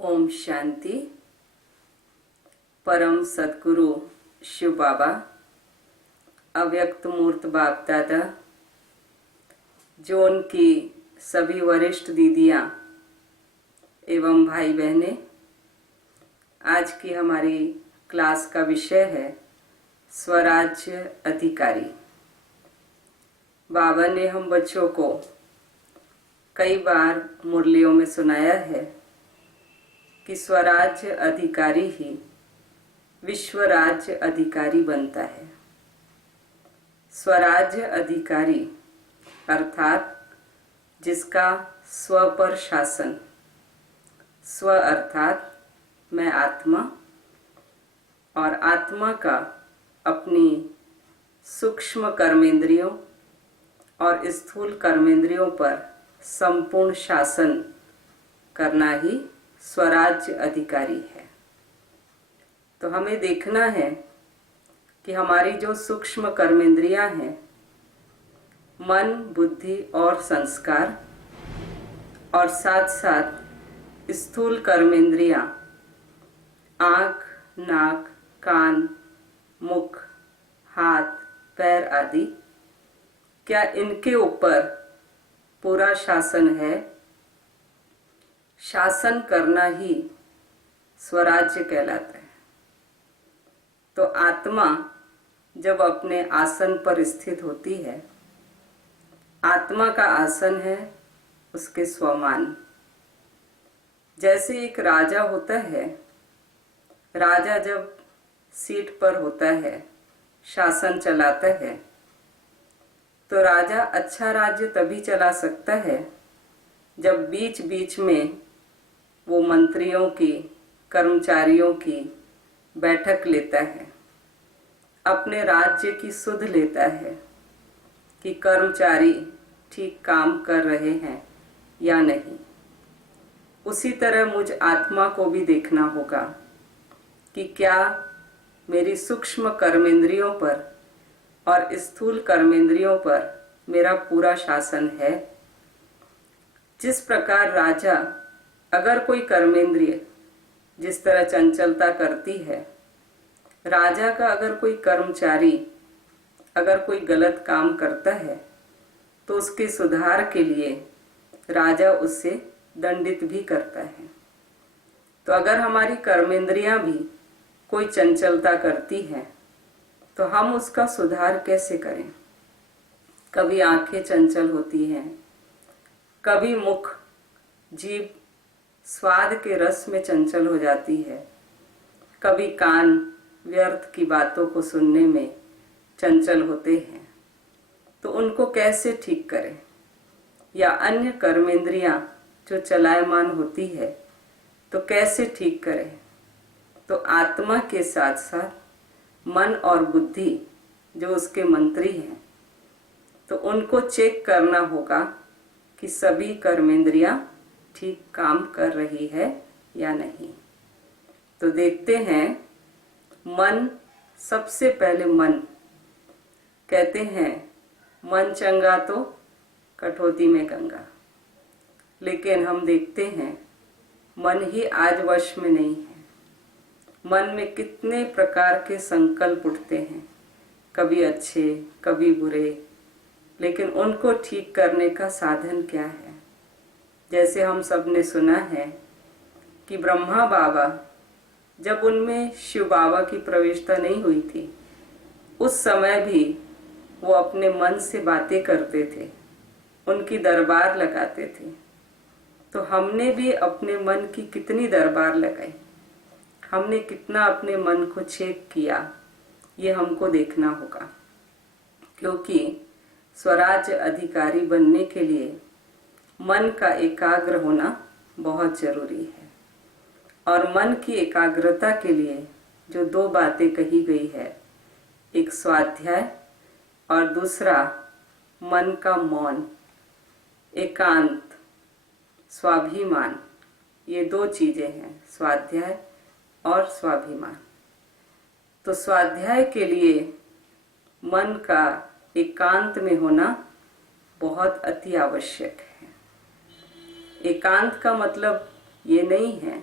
ओम शांति। परम सदगुरु शिव बाबा, अव्यक्त मूर्त बाप दादा, जो उनकी सभी वरिष्ठ दीदियाँ एवं भाई बहनें, आज की हमारी क्लास का विषय है स्वराज्य अधिकारी। बाबा ने हम बच्चों को कई बार मुरलियों में सुनाया है कि स्वराज्य अधिकारी ही विश्व राज्य अधिकारी बनता है। स्वराज्य अधिकारी अर्थात जिसका स्व पर शासन, स्व अर्थात मैं आत्मा, और आत्मा का अपनी सूक्ष्म कर्मेंद्रियों और स्थूल कर्मेंद्रियों पर संपूर्ण शासन करना ही स्वराज्य अधिकारी है। तो हमें देखना है कि हमारी जो सूक्ष्म कर्मेंद्रियां हैं, मन, बुद्धि और संस्कार, और साथ साथ स्थूल कर्मेंद्रियां आँख, नाक, कान, मुख, हाथ, पैर आदि, क्या इनके ऊपर पूरा शासन है? शासन करना ही स्वराज्य कहलाता है। तो आत्मा जब अपने आसन पर स्थित होती है, आत्मा का आसन है उसके स्वमान। जैसे एक राजा होता है, राजा जब सीट पर होता है, शासन चलाता है, तो राजा अच्छा राज्य तभी चला सकता है जब बीच बीच में वो मंत्रियों की, कर्मचारियों की बैठक लेता है, अपने राज्य की सुध लेता है कि कर्मचारी ठीक काम कर रहे हैं या नहीं। उसी तरह मुझ आत्मा को भी देखना होगा कि क्या मेरी सूक्ष्म कर्मेंद्रियों पर और स्थूल कर्मेंद्रियों पर मेरा पूरा शासन है। जिस प्रकार राजा, अगर कोई कर्मेंद्रिय जिस तरह चंचलता करती है, राजा का अगर कोई कर्मचारी अगर कोई गलत काम करता है तो उसके सुधार के लिए राजा उससे दंडित भी करता है। तो अगर हमारी कर्मेंद्रियां भी कोई चंचलता करती हैं तो हम उसका सुधार कैसे करें? कभी आंखें चंचल होती हैं, कभी मुख, जीभ स्वाद के रस में चंचल हो जाती है, कभी कान व्यर्थ की बातों को सुनने में चंचल होते हैं। तो उनको कैसे ठीक करें? या अन्य कर्मेंद्रियां जो चलायमान होती है तो कैसे ठीक करें? तो आत्मा के साथ साथ मन और बुद्धि जो उसके मंत्री हैं, तो उनको चेक करना होगा कि सभी कर्मेंद्रियां ठीक काम कर रही है या नहीं। तो देखते हैं, मन, सबसे पहले मन, कहते हैं मन चंगा तो कठौती में गंगा। लेकिन हम देखते हैं मन ही आज वश में नहीं है। मन में कितने प्रकार के संकल्प उठते हैं, कभी अच्छे कभी बुरे, लेकिन उनको ठीक करने का साधन क्या है? जैसे हम सब ने सुना है कि ब्रह्मा बाबा, जब उनमें शिव बाबा की प्रवेशता नहीं हुई थी, उस समय भी वो अपने मन से बातें करते थे, उनकी दरबार लगाते थे। तो हमने भी अपने मन की कितनी दरबार लगाई, हमने कितना अपने मन को चेक किया, ये हमको देखना होगा। क्योंकि स्वराज्य अधिकारी बनने के लिए मन का एकाग्र होना बहुत जरूरी है। और मन की एकाग्रता के लिए जो दो बातें कही गई है, एक स्वाध्याय और दूसरा मन का मौन, एकांत, स्वाभिमान, ये दो चीजें हैं, स्वाध्याय और स्वाभिमान। तो स्वाध्याय के लिए मन का एकांत में होना बहुत अति आवश्यक है। एकांत का मतलब ये नहीं है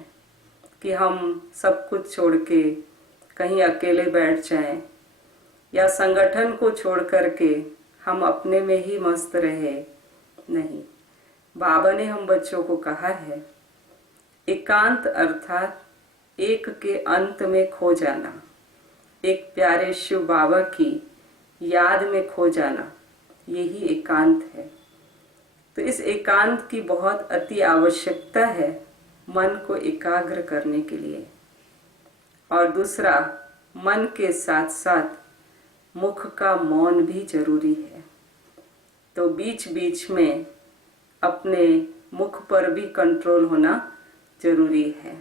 कि हम सब कुछ छोड़ के कहीं अकेले बैठ जाएं, या संगठन को छोड़ करके हम अपने में ही मस्त रहे। नहीं, बाबा ने हम बच्चों को कहा है, एकांत अर्थात एक के अंत में खो जाना, एक प्यारे शिव बाबा की याद में खो जाना, यही एकांत है। तो इस एकांत की बहुत अति आवश्यकता है मन को एकाग्र करने के लिए। और दूसरा, मन के साथ साथ मुख का मौन भी जरूरी है। तो बीच बीच में अपने मुख पर भी कंट्रोल होना जरूरी है।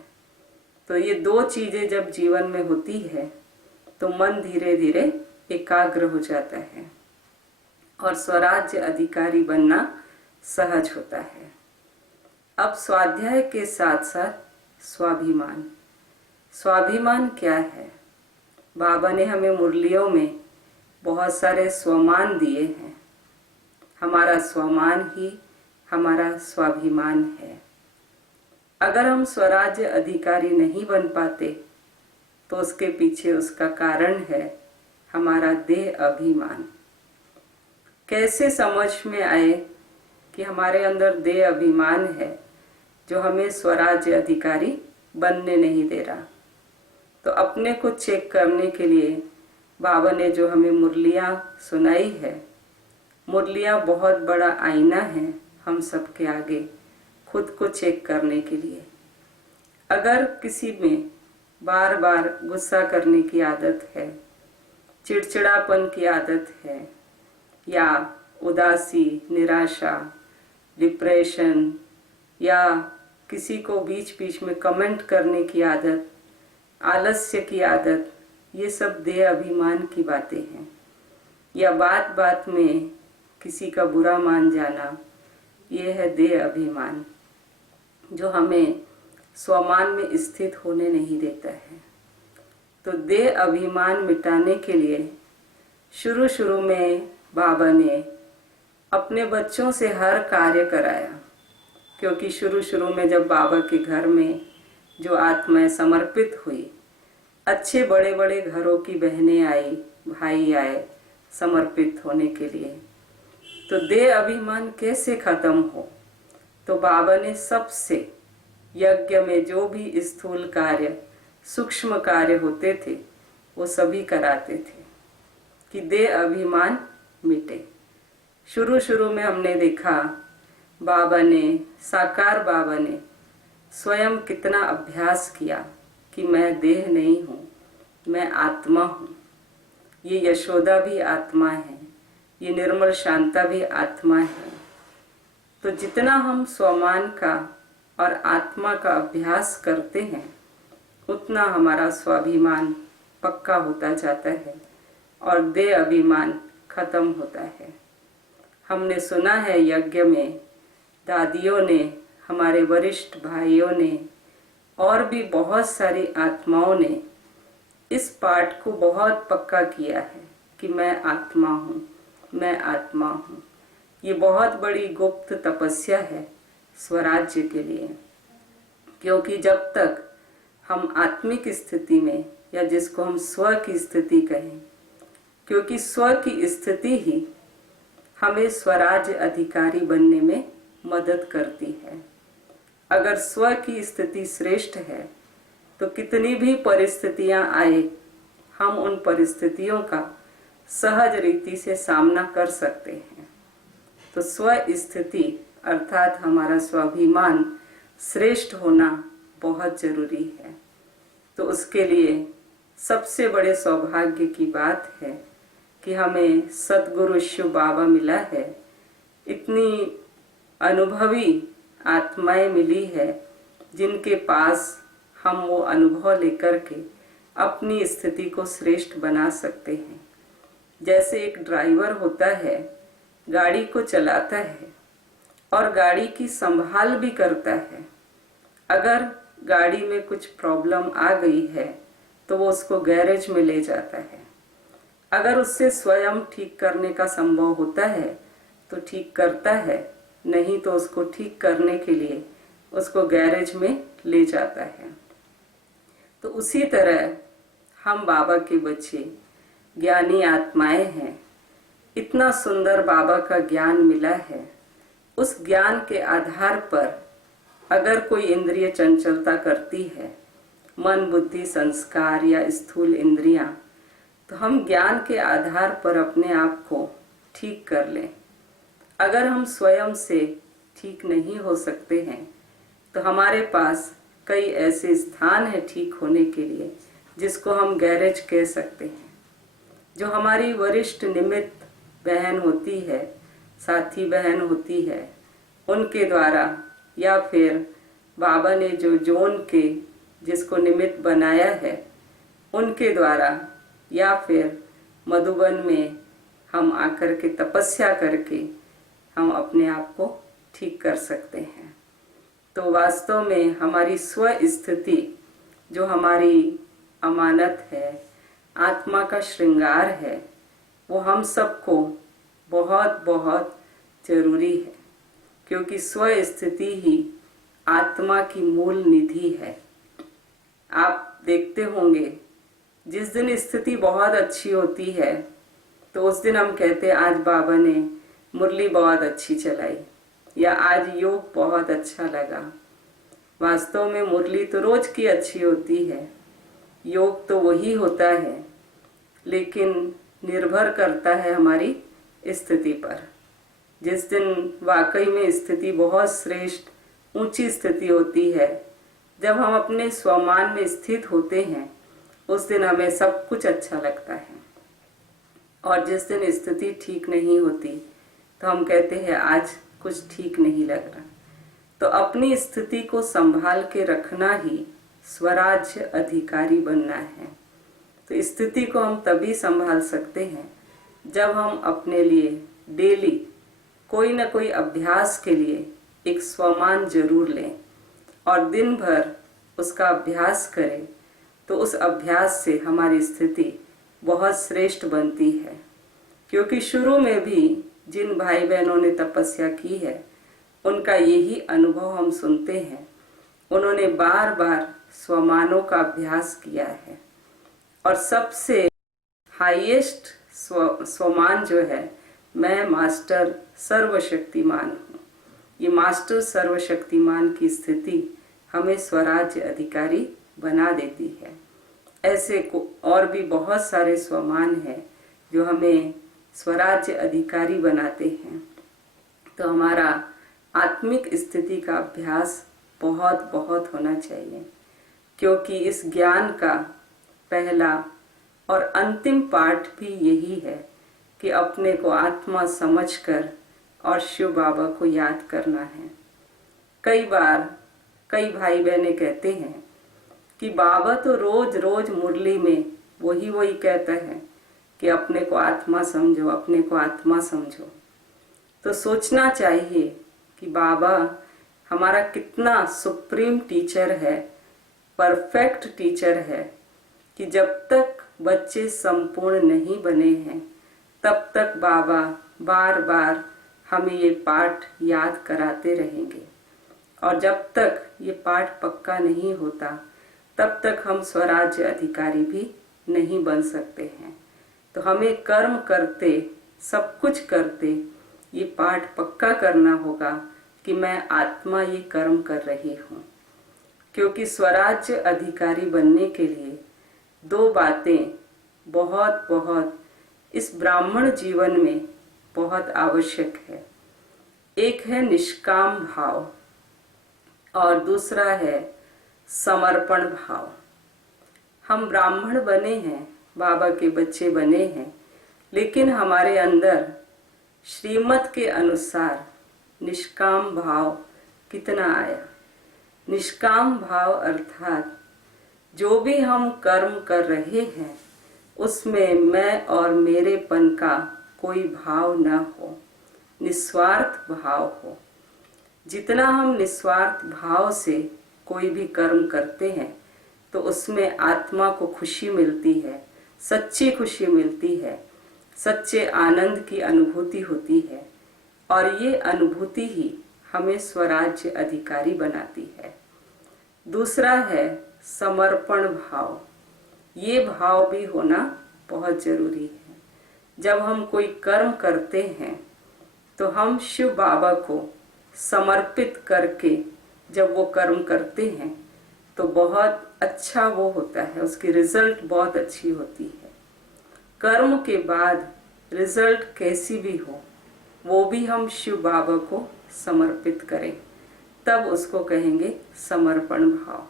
तो ये दो चीजें जब जीवन में होती है तो मन धीरे धीरे एकाग्र हो जाता है और स्वराज्य अधिकारी बनना सहज होता है। अब स्वाध्याय के साथ साथ स्वाभिमान। स्वाभिमान क्या है? बाबा ने हमें मुरलियों में बहुत सारे स्वमान दिए हैं। हमारा स्वमान ही हमारा स्वाभिमान है। अगर हम स्वराज्य अधिकारी नहीं बन पाते तो उसके पीछे उसका कारण है हमारा देह अभिमान। कैसे समझ में आए कि हमारे अंदर देह अभिमान है जो हमें स्वराज्य अधिकारी बनने नहीं दे रहा? तो अपने को चेक करने के लिए बाबा ने जो हमें मुरलियाँ सुनाई है, मुरलियाँ बहुत बड़ा आईना है हम सबके आगे खुद को चेक करने के लिए। अगर किसी में बार बार गुस्सा करने की आदत है, चिड़चिड़ापन की आदत है, या उदासी, निराशा, डिप्रेशन, या किसी को बीच बीच में कमेंट करने की आदत, आलस्य की आदत, ये सब देह अभिमान की बातें हैं। या बात बात में किसी का बुरा मान जाना, ये है देह अभिमान जो हमें स्वमान में स्थित होने नहीं देता है। तो देह अभिमान मिटाने के लिए शुरू शुरू में बाबा ने अपने बच्चों से हर कार्य कराया, क्योंकि शुरू शुरू में जब बाबा के घर में जो आत्माएं समर्पित हुई, अच्छे बड़े बड़े घरों की बहनें आई, भाई आए समर्पित होने के लिए, तो देह अभिमान कैसे खत्म हो? तो बाबा ने सबसे यज्ञ में जो भी स्थूल कार्य, सूक्ष्म कार्य होते थे वो सभी कराते थे कि देह अभिमान मिटे। शुरू शुरू में हमने देखा बाबा ने, साकार बाबा ने स्वयं कितना अभ्यास किया कि मैं देह नहीं हूँ, मैं आत्मा हूँ। ये यशोदा भी आत्मा है, ये निर्मल शांता भी आत्मा है। तो जितना हम स्वमान का और आत्मा का अभ्यास करते हैं उतना हमारा स्वाभिमान पक्का होता जाता है और देह अभिमान खत्म होता है। हमने सुना है यज्ञ में दादियों ने, हमारे वरिष्ठ भाइयों ने और भी बहुत सारी आत्माओं ने इस पाठ को बहुत पक्का किया है कि मैं आत्मा हूँ, मैं आत्मा हूँ। ये बहुत बड़ी गुप्त तपस्या है स्वराज्य के लिए, क्योंकि जब तक हम आत्मिक स्थिति में, या जिसको हम स्व की स्थिति कहें, क्योंकि स्व की स्थिति ही हमें स्वराज्य अधिकारी बनने में मदद करती है। अगर स्व की स्थिति श्रेष्ठ है तो कितनी भी परिस्थितियां आए, हम उन परिस्थितियों का सहज रीति से सामना कर सकते हैं। तो स्व स्थिति अर्थात हमारा स्वाभिमान श्रेष्ठ होना बहुत जरूरी है। तो उसके लिए सबसे बड़े सौभाग्य की बात है कि हमें सतगुरु शिव बाबा मिला है, इतनी अनुभवी आत्माएं मिली है जिनके पास हम वो अनुभव लेकर के अपनी स्थिति को श्रेष्ठ बना सकते हैं। जैसे एक ड्राइवर होता है, गाड़ी को चलाता है और गाड़ी की संभाल भी करता है। अगर गाड़ी में कुछ प्रॉब्लम आ गई है तो वो उसको गैरेज में ले जाता है। अगर उससे स्वयं ठीक करने का संभव होता है तो ठीक करता है, नहीं तो उसको ठीक करने के लिए उसको गैरेज में ले जाता है। तो उसी तरह हम बाबा के बच्चे ज्ञानी आत्माएं हैं। इतना सुंदर बाबा का ज्ञान मिला है, उस ज्ञान के आधार पर अगर कोई इंद्रिय चंचलता करती है, मन बुद्धि संस्कार या स्थूल इंद्रियां, तो हम ज्ञान के आधार पर अपने आप को ठीक कर लें। अगर हम स्वयं से ठीक नहीं हो सकते हैं तो हमारे पास कई ऐसे स्थान हैं ठीक होने के लिए, जिसको हम गैरेज कह सकते हैं। जो हमारी वरिष्ठ निमित्त बहन होती है, साथी बहन होती है, उनके द्वारा, या फिर बाबा ने जो जोन के जिसको निमित्त बनाया है उनके द्वारा, या फिर मधुबन में हम आकर के तपस्या करके हम अपने आप को ठीक कर सकते हैं। तो वास्तव में हमारी स्व स्थिति जो हमारी अमानत है, आत्मा का श्रृंगार है, वो हम सबको बहुत बहुत जरूरी है, क्योंकि स्व स्थिति ही आत्मा की मूल निधि है। आप देखते होंगे जिस दिन स्थिति बहुत अच्छी होती है तो उस दिन हम कहते हैं आज बाबा ने मुरली बहुत अच्छी चलाई, या आज योग बहुत अच्छा लगा। वास्तव में मुरली तो रोज की अच्छी होती है, योग तो वही होता है, लेकिन निर्भर करता है हमारी स्थिति पर। जिस दिन वाकई में स्थिति बहुत श्रेष्ठ ऊंची स्थिति होती है, जब हम अपने स्वमान में स्थित होते हैं, उस दिन हमें सब कुछ अच्छा लगता है। और जिस दिन स्थिति ठीक नहीं होती तो हम कहते हैं आज कुछ ठीक नहीं लग रहा। तो अपनी स्थिति को संभाल के रखना ही स्वराज्य अधिकारी बनना है। तो स्थिति को हम तभी संभाल सकते हैं जब हम अपने लिए डेली कोई ना कोई अभ्यास के लिए एक स्वमान जरूर लें और दिन भर उसका अभ्यास करें, तो उस अभ्यास से हमारी स्थिति बहुत श्रेष्ठ बनती है। क्योंकि शुरू में भी जिन भाई बहनों ने तपस्या की है उनका यही अनुभव हम सुनते हैं। उन्होंने बार बार स्वमानों का अभ्यास किया है और सबसे हाईएस्ट स्वमान जो है, मैं मास्टर सर्वशक्तिमान हूँ। ये मास्टर सर्वशक्तिमान की स्थिति हमें स्वराज्य अधिकारी बना देती है। ऐसे को और भी बहुत सारे स्वमान हैं जो हमें स्वराज्य अधिकारी बनाते हैं। तो हमारा आत्मिक स्थिति का अभ्यास बहुत बहुत होना चाहिए, क्योंकि इस ज्ञान का पहला और अंतिम पाठ भी यही है कि अपने को आत्मा समझकर और शिव बाबा को याद करना है। कई बार कई भाई बहनें कहते हैं कि बाबा तो रोज रोज मुरली में वही कहता है कि अपने को आत्मा समझो, अपने को आत्मा समझो। तो सोचना चाहिए कि बाबा हमारा कितना सुप्रीम टीचर है, परफेक्ट टीचर है, कि जब तक बच्चे संपूर्ण नहीं बने हैं तब तक बाबा बार बार हमें ये पाठ याद कराते रहेंगे। और जब तक ये पाठ पक्का नहीं होता तब तक हम स्वराज्य अधिकारी भी नहीं बन सकते हैं। तो हमें कर्म करते, सब कुछ करते, ये पाठ पक्का करना होगा कि मैं आत्मा ये कर्म कर रही हूँ। क्योंकि स्वराज्य अधिकारी बनने के लिए दो बातें बहुत बहुत इस ब्राह्मण जीवन में बहुत आवश्यक है। एक है निष्काम भाव और दूसरा है समर्पण भाव। हम ब्राह्मण बने हैं, बाबा के बच्चे बने हैं, लेकिन हमारे अंदर श्रीमत के अनुसार निष्काम भाव कितना आया। निष्काम भाव अर्थात जो भी हम कर्म कर रहे हैं उसमें मैं और मेरेपन का कोई भाव न हो, निस्वार्थ भाव हो। जितना हम निस्वार्थ भाव से कोई भी कर्म करते हैं तो उसमें आत्मा को खुशी मिलती है, सच्ची खुशी मिलती है, सच्चे आनंद की अनुभूति होती है। और ये अनुभूति ही हमें स्वराज्य अधिकारी बनाती है। दूसरा है समर्पण भाव, ये भाव भी होना बहुत जरूरी है। जब हम कोई कर्म करते हैं तो हम शिव बाबा को समर्पित करके जब वो कर्म करते हैं तो बहुत अच्छा वो होता है, उसकी रिजल्ट बहुत अच्छी होती है। कर्म के बाद रिजल्ट कैसी भी हो वो भी हम शिव बाबा को समर्पित करें, तब उसको कहेंगे समर्पण भाव।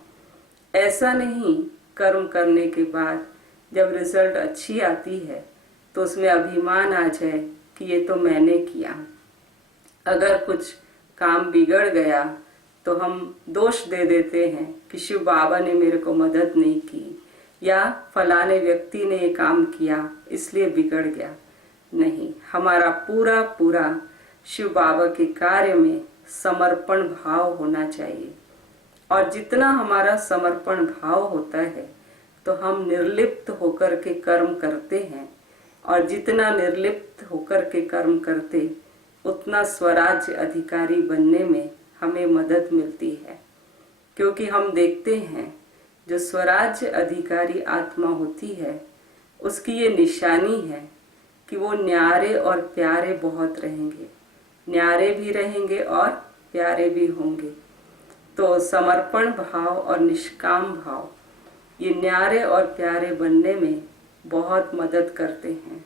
ऐसा नहीं कर्म करने के बाद जब रिजल्ट अच्छी आती है तो उसमें अभिमान आ जाए कि ये तो मैंने किया। अगर कुछ काम बिगड़ गया तो हम दोष दे देते हैं कि शिव बाबा ने मेरे को मदद नहीं की, या फलाने व्यक्ति ने ये काम किया इसलिए बिगड़ गया। नहीं, हमारा पूरा पूरा शिव बाबा के कार्य में समर्पण भाव होना चाहिए। और जितना हमारा समर्पण भाव होता है तो हम निर्लिप्त होकर के कर्म करते हैं, और जितना निर्लिप्त होकर के कर्म करते उतना स्वराज्य अधिकारी बनने में हमें मदद मिलती है। क्योंकि हम देखते हैं जो स्वराज्य अधिकारी आत्मा होती है उसकी ये निशानी है कि वो न्यारे और प्यारे बहुत रहेंगे, न्यारे भी रहेंगे और प्यारे भी होंगे। तो समर्पण भाव और निष्काम भाव ये न्यारे और प्यारे बनने में बहुत मदद करते हैं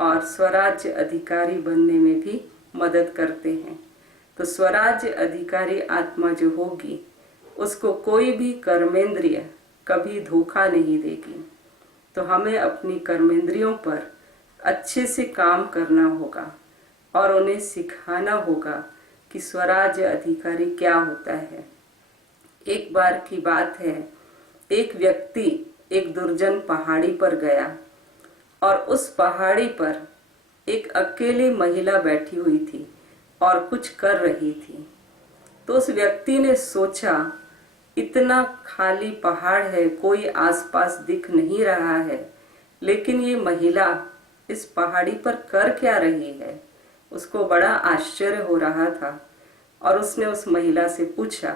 और स्वराज्य अधिकारी बनने में भी मदद करते हैं। तो स्वराज्य अधिकारी आत्मा जो होगी उसको कोई भी कर्मेंद्रिय कभी धोखा नहीं देगी। तो हमें अपनी कर्मेंद्रियों पर अच्छे से काम करना होगा और उन्हें सिखाना होगा कि स्वराज्य अधिकारी क्या होता है। एक बार की बात है, एक व्यक्ति एक दुर्जन पहाड़ी पर गया और उस पहाड़ी पर एक अकेली महिला बैठी हुई थी और कुछ कर रही थी। तो उस व्यक्ति ने सोचा, इतना खाली पहाड़ है, कोई आसपास दिख नहीं रहा है, लेकिन ये महिला इस पहाड़ी पर कर क्या रही है। उसको बड़ा आश्चर्य हो रहा था और उसने उस महिला से पूछा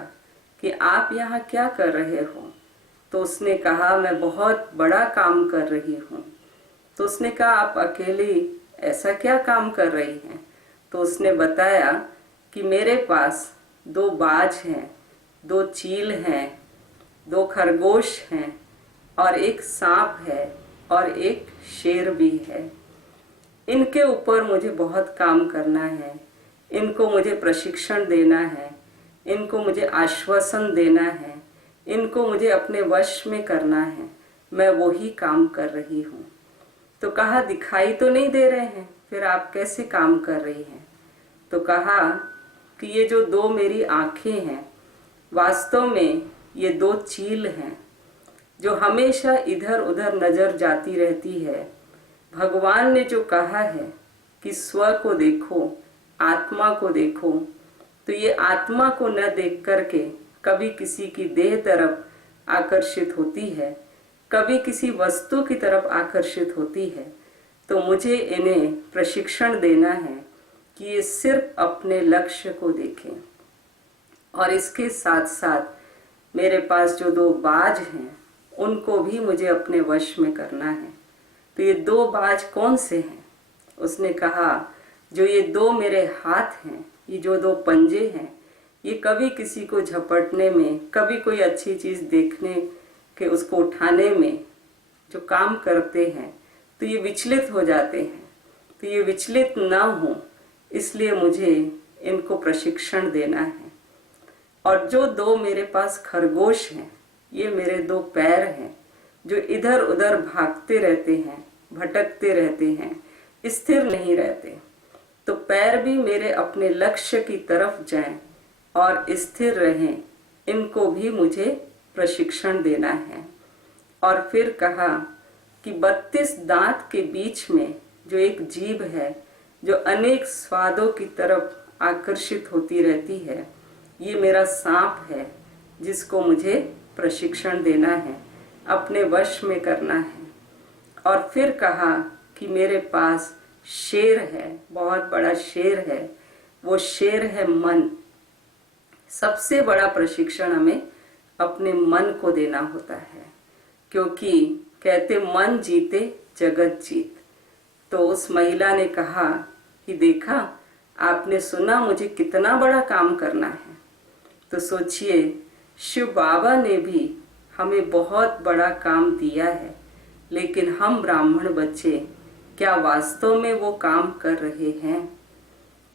कि आप यहाँ क्या कर रहे हो। तो उसने कहा, मैं बहुत बड़ा काम कर रही हूँ। तो उसने कहा, आप अकेली ऐसा क्या काम कर रही हैं। तो उसने बताया कि मेरे पास 2 बाज हैं, 2 चील हैं, 2 खरगोश हैं और एक सांप है और एक शेर भी है। इनके ऊपर मुझे बहुत काम करना है, इनको मुझे प्रशिक्षण देना है, इनको मुझे आश्वासन देना है, इनको मुझे अपने वश में करना है। मैं वही काम कर रही हूँ। तो कहा, दिखाई तो नहीं दे रहे हैं, फिर आप कैसे काम कर रही हैं। तो कहा कि ये जो 2 मेरी आंखें हैं, वास्तव में ये 2 चील हैं जो हमेशा इधर उधर नजर जाती रहती है। भगवान ने जो कहा है कि स्व को देखो, आत्मा को देखो, तो ये आत्मा को न देख करके कभी किसी की देह तरफ आकर्षित होती है, कभी किसी वस्तु की तरफ आकर्षित होती है। तो मुझे इन्हें प्रशिक्षण देना है कि ये सिर्फ अपने लक्ष्य को देखें। और इसके साथ साथ मेरे पास जो 2 बाज हैं उनको भी मुझे अपने वश में करना है। तो ये 2 बाज कौन से हैं। उसने कहा, जो ये 2 मेरे हाथ हैं, ये जो 2 पंजे हैं, ये कभी किसी को झपटने में, कभी कोई अच्छी चीज देखने के उसको उठाने में जो काम करते हैं तो ये विचलित हो जाते हैं। तो ये विचलित ना हो इसलिए मुझे इनको प्रशिक्षण देना है। और जो 2 मेरे पास खरगोश हैं, ये मेरे 2 पैर हैं जो इधर उधर भागते रहते हैं, भटकते रहते हैं, स्थिर नहीं रहते। तो पैर भी मेरे अपने लक्ष्य की तरफ जाएं और स्थिर रहें, इनको भी मुझे प्रशिक्षण देना है। और फिर कहा कि 32 दांत के बीच में जो एक जीभ है जो अनेक स्वादों की तरफ आकर्षित होती रहती है, ये मेरा सांप है जिसको मुझे प्रशिक्षण देना है, अपने वश में करना है। और फिर कहा कि मेरे पास शेर है, बहुत बड़ा शेर है, वो शेर है मन। सबसे बड़ा प्रशिक्षण हमें अपने मन को देना होता है, क्योंकि कहते मन जीते जगत जीत। तो उस महिला ने कहा कि देखा, आपने सुना मुझे कितना बड़ा काम करना है। तो सोचिए, शिव बाबा ने भी हमें बहुत बड़ा काम दिया है, लेकिन हम ब्राह्मण बच्चे क्या वास्तव में वो काम कर रहे हैं?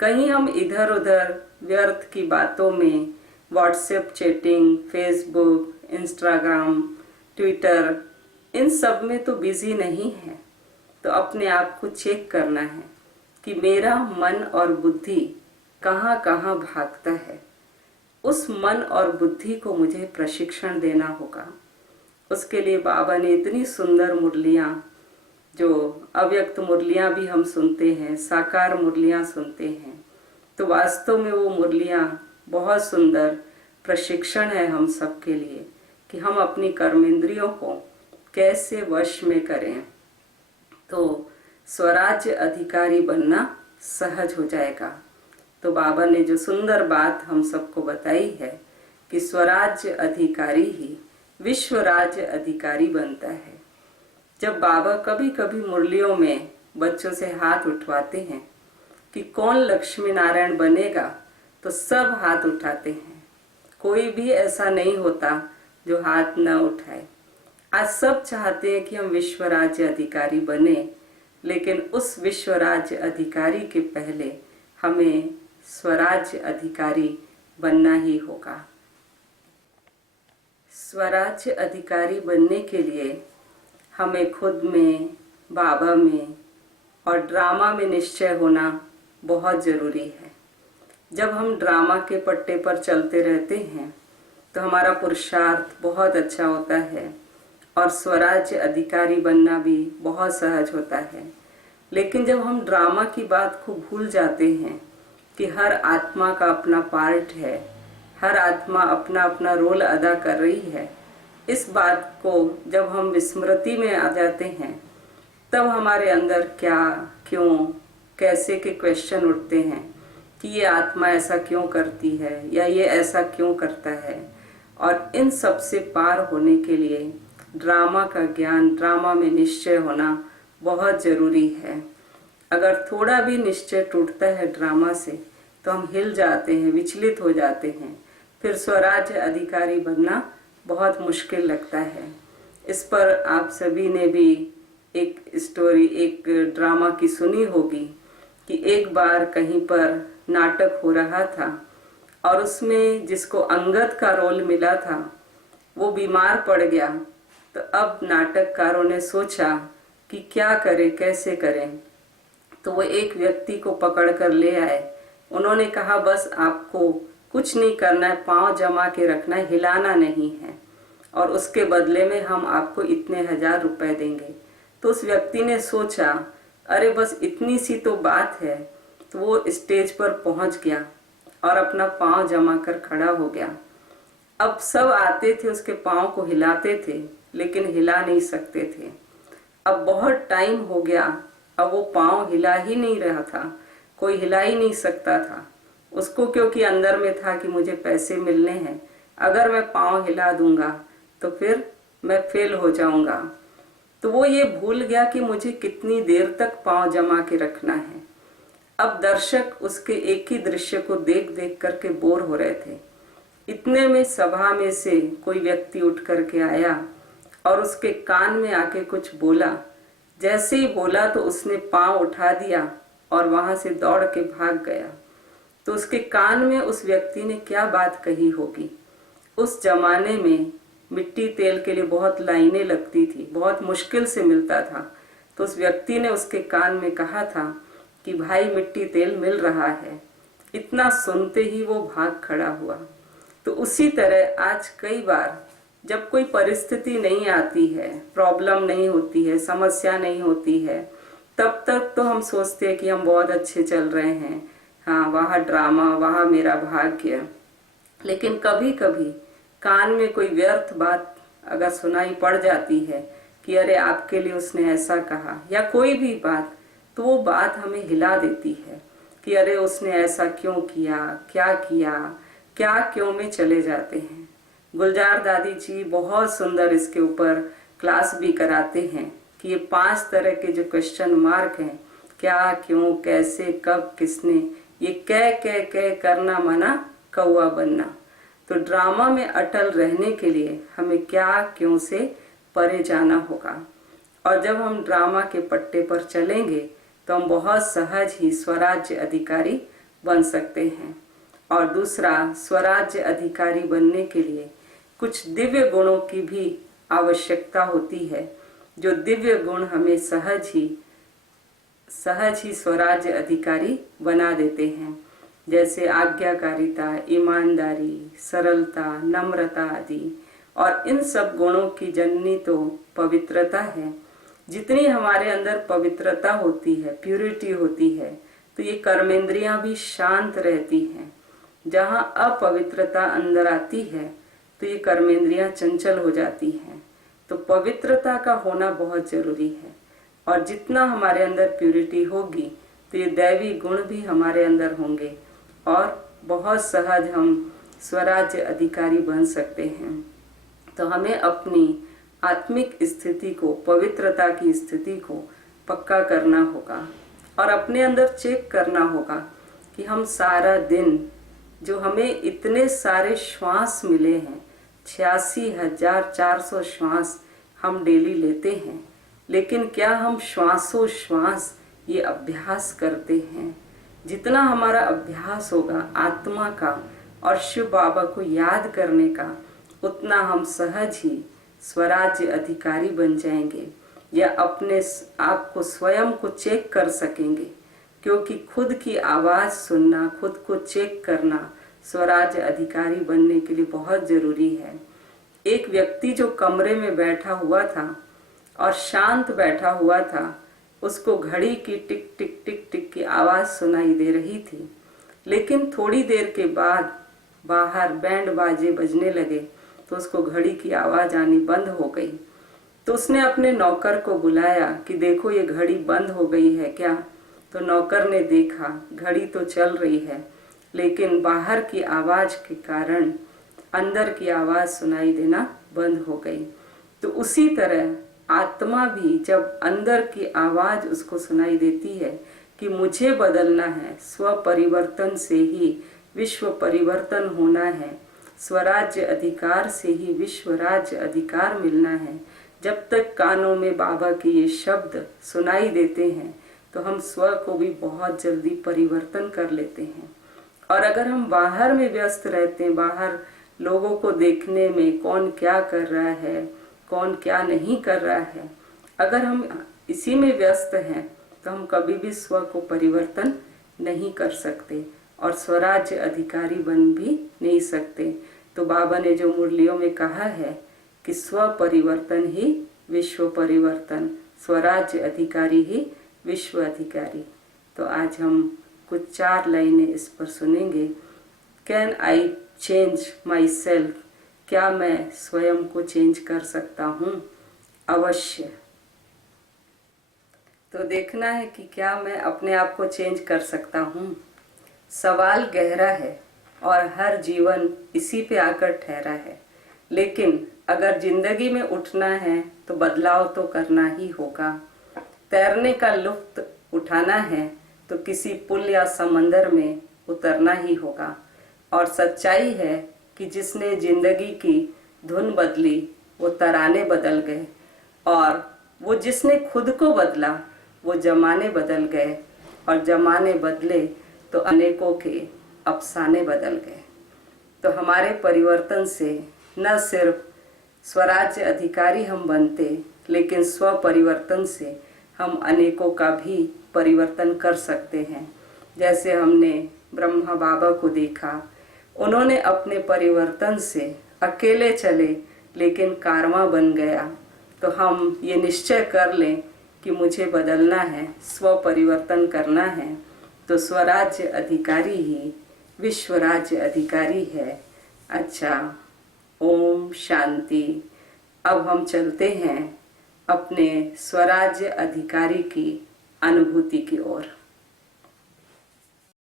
कहीं हम इधर उधर व्यर्थ की बातों में, WhatsApp chatting, Facebook, Instagram, Twitter, इन सब में तो बिजी नहीं है। तो अपने आप को चेक करना है कि मेरा मन और बुद्धि कहाँ कहाँ भागता है। उस मन और बुद्धि को मुझे प्रशिक्षण देना होगा। उसके लिए बाबा ने इतनी सुंदर मुरलियाँ, जो अव्यक्त मुरलियाँ भी हम सुनते हैं, साकार मुरलियाँ सुनते हैं, तो वास्तव में वो मुरलियाँ बहुत सुंदर प्रशिक्षण है हम सब के लिए कि हम अपनी कर्मेंद्रियों को कैसे वश में करें, तो स्वराज्य अधिकारी बनना सहज हो जाएगा। तो बाबा ने जो सुंदर बात हम सबको बताई है कि स्वराज्य अधिकारी ही विश्व राज्य अधिकारी बनता है। जब बाबा कभी कभी मुरलियों में बच्चों से हाथ उठवाते हैं कि कौन लक्ष्मी नारायण बनेगा, तो सब हाथ उठाते हैं, कोई भी ऐसा नहीं होता जो हाथ न उठाए। आज सब चाहते हैं कि हम विश्व राज्य अधिकारी बने, लेकिन उस विश्व राज्य अधिकारी के पहले हमें स्वराज्य अधिकारी बनना ही होगा। स्वराज्य अधिकारी बनने के लिए हमें खुद में, बाबा में और ड्रामा में निश्चय होना बहुत ज़रूरी है। जब हम ड्रामा के पट्टे पर चलते रहते हैं तो हमारा पुरुषार्थ बहुत अच्छा होता है और स्वराज्य अधिकारी बनना भी बहुत सहज होता है। लेकिन जब हम ड्रामा की बात को भूल जाते हैं कि हर आत्मा का अपना पार्ट है, हर आत्मा अपना अपना रोल अदा कर रही है, इस बात को जब हम विस्मृति में आ जाते हैं, तब हमारे अंदर क्या, क्यों, कैसे के क्वेश्चन उठते हैं कि ये आत्मा ऐसा क्यों करती है या ये ऐसा क्यों करता है। और इन सब से पार होने के लिए ड्रामा का ज्ञान, ड्रामा में निश्चय होना बहुत ज़रूरी है। अगर थोड़ा भी निश्चय टूटता है ड्रामा से तो हम हिल जाते हैं, विचलित हो जाते हैं, फिर स्वराज्य अधिकारी बनना बहुत मुश्किल लगता है। इस पर आप सभी ने भी एक स्टोरी, एक ड्रामा की सुनी होगी कि एक बार कहीं पर नाटक हो रहा था और उसमें जिसको अंगद का रोल मिला था वो बीमार पड़ गया। तो अब नाटककारों ने सोचा कि क्या करें, कैसे करें। तो वो एक व्यक्ति को पकड़ कर ले आए। उन्होंने कहा बस आपको कुछ नहीं करना है, पांव जमा के रखना है, हिलाना नहीं है, और उसके बदले में हम आपको इतने 1000 रुपए देंगे। तो उस व्यक्ति ने सोचा अरे बस इतनी सी तो बात है, तो वो स्टेज पर पहुंच गया और अपना पांव जमा कर खड़ा हो गया। अब सब आते थे, उसके पांव को हिलाते थे, लेकिन हिला नहीं सकते थे। अब बहुत टाइम हो गया, अब वो पांव हिला ही नहीं रहा था, कोई हिला ही नहीं सकता था उसको, क्योंकि अंदर में था कि मुझे पैसे मिलने हैं, अगर मैं पांव हिला दूंगा तो फिर मैं फेल हो जाऊंगा। तो वो ये भूल गया कि मुझे कितनी देर तक पांव जमा के रखना है। अब दर्शक उसके एक ही दृश्य को देख देख करके बोर हो रहे थे। इतने में सभा में से कोई व्यक्ति उठ करके आया और उसके कान में आके कुछ बोला। जैसे ही बोला तो उसने पांव उठा दिया और वहां से दौड़ के भाग गया। तो उसके कान में उस व्यक्ति ने क्या बात कही होगी। उस जमाने में मिट्टी तेल के लिए बहुत लाइनें लगती थी, बहुत मुश्किल से मिलता था। तो उस व्यक्ति ने उसके कान में कहा था कि भाई मिट्टी तेल मिल रहा है। इतना सुनते ही वो भाग खड़ा हुआ। तो उसी तरह आज कई बार जब कोई परिस्थिति नहीं आती है, प्रॉब्लम नहीं होती है, समस्या नहीं होती है, तब तक तो हम सोचते हैं कि हम बहुत अच्छे चल रहे हैं, हाँ वहाँ ड्रामा, वहाँ मेरा भाग्य। लेकिन कभी कभी कान में कोई व्यर्थ बात अगर सुनाई पड़ जाती है कि अरे आपके लिए उसने ऐसा कहा, या कोई भी बात, तो वो बात हमें हिला देती है कि अरे उसने ऐसा क्यों किया, क्या किया, क्या क्यों में चले जाते हैं। गुलजार दादी जी बहुत सुंदर इसके ऊपर क्लास भी कराते हैं कि ये 5 तरह के जो क्वेश्चन मार्क हैं, क्या, क्यों, कैसे, कब, किसने, ये कै करना मना कौवा बनना। तो ड्रामा में अटल रहने के लिए हमें क्या, क्यों से परे जाना होगा। और जब हम ड्रामा के पट्टे पर चलेंगे तो हम बहुत सहज ही स्वराज्य अधिकारी बन सकते हैं। और दूसरा, स्वराज्य अधिकारी बनने के लिए कुछ दिव्य गुणों की भी आवश्यकता होती है, जो दिव्य गुण हमें सहज ही स्वराज्य अधिकारी बना देते हैं, जैसे आज्ञाकारिता, ईमानदारी, सरलता, नम्रता आदि। और इन सब गुणों की जननी तो पवित्रता है। जितनी हमारे अंदर पवित्रता होती है, प्यूरिटी होती है, तो ये कर्मेंद्रियां भी शांत रहती हैं। जहाँ अपवित्रता अंदर आती है तो ये कर्मेंद्रियां चंचल हो जाती हैं। तो पवित्रता का होना बहुत जरूरी है। और जितना हमारे अंदर प्यूरिटी होगी तो ये दैवी गुण भी हमारे अंदर होंगे और बहुत सहज हम स्वराज्य अधिकारी बन सकते हैं। तो हमें अपनी आत्मिक स्थिति को, पवित्रता की स्थिति को पक्का करना होगा और अपने अंदर चेक करना होगा कि हम सारा दिन, जो हमें इतने सारे श्वास मिले हैं, 86,400 श्वास हम डेली लेते हैं, लेकिन क्या हम श्वासोश्वास ये अभ्यास करते हैं? जितना हमारा अभ्यास होगा आत्मा का और शिव बाबा को याद करने का, उतना हम सहज ही स्वराज्य अधिकारी बन जाएंगे या अपने आप को स्वयं को चेक कर सकेंगे। क्योंकि खुद की आवाज सुनना, खुद को चेक करना स्वराज्य अधिकारी बनने के लिए बहुत जरूरी है। एक व्यक्ति जो कमरे में बैठा हुआ था और शांत बैठा हुआ था, उसको घड़ी की टिक टिक टिक टिक की आवाज सुनाई दे रही थी, लेकिन थोड़ी देर के बाद बाहर बैंड बाजे बजने लगे तो उसको घड़ी की आवाज आनी बंद हो गई। तो उसने अपने नौकर को बुलाया कि देखो ये घड़ी बंद हो गई है क्या? तो नौकर ने देखा, घड़ी तो चल रही है, लेकिन बाहर की आवाज के कारण अंदर की आवाज सुनाई देना बंद हो गई। तो उसी तरह आत्मा भी जब अंदर की आवाज उसको सुनाई देती है कि मुझे बदलना है, स्व परिवर्तन से ही विश्व परिवर्तन होना है, स्वराज्य अधिकार से ही विश्व राज्य अधिकार मिलना है, जब तक कानों में बाबा के ये शब्द सुनाई देते हैं तो हम स्व को भी बहुत जल्दी परिवर्तन कर लेते हैं। और अगर हम बाहर में व्यस्त रहते हैं, बाहर लोगों को देखने में, कौन क्या कर रहा है, कौन क्या नहीं कर रहा है, अगर हम इसी में व्यस्त हैं तो हम कभी भी स्व को परिवर्तन नहीं कर सकते और स्वराज्य अधिकारी बन भी नहीं सकते। तो बाबा ने जो मुरलियों में कहा है कि स्व परिवर्तन ही विश्व परिवर्तन, स्वराज्य अधिकारी ही विश्व अधिकारी। तो आज हम कुछ 4 लाइनें इस पर सुनेंगे। Can I change my self? क्या मैं स्वयं को चेंज कर सकता हूँ? अवश्य। तो देखना है कि क्या मैं अपने आप को चेंज कर सकता हूँ। सवाल गहरा है और हर जीवन इसी पे आकर ठहरा है, लेकिन अगर जिंदगी में उठना है तो बदलाव तो करना ही होगा। तैरने का लुत्फ उठाना है तो किसी पुल या समंदर में उतरना ही होगा। और सच्चाई है कि जिसने जिंदगी की धुन बदली वो तराने बदल गए, और वो जिसने खुद को बदला वो जमाने बदल गए, और जमाने बदले तो अनेकों के अफसाने बदल गए। तो हमारे परिवर्तन से न सिर्फ स्वराज्य अधिकारी हम बनते, लेकिन स्व परिवर्तन से हम अनेकों का भी परिवर्तन कर सकते हैं। जैसे हमने ब्रह्मा बाबा को देखा, उन्होंने अपने परिवर्तन से अकेले चले लेकिन कारवां बन गया। तो हम ये निश्चय कर लें कि मुझे बदलना है, स्व परिवर्तन करना है, तो स्वराज्य अधिकारी ही विश्व राज्य अधिकारी है। अच्छा, ओम शांति। अब हम चलते हैं अपने स्वराज्य अधिकारी की अनुभूति की ओर।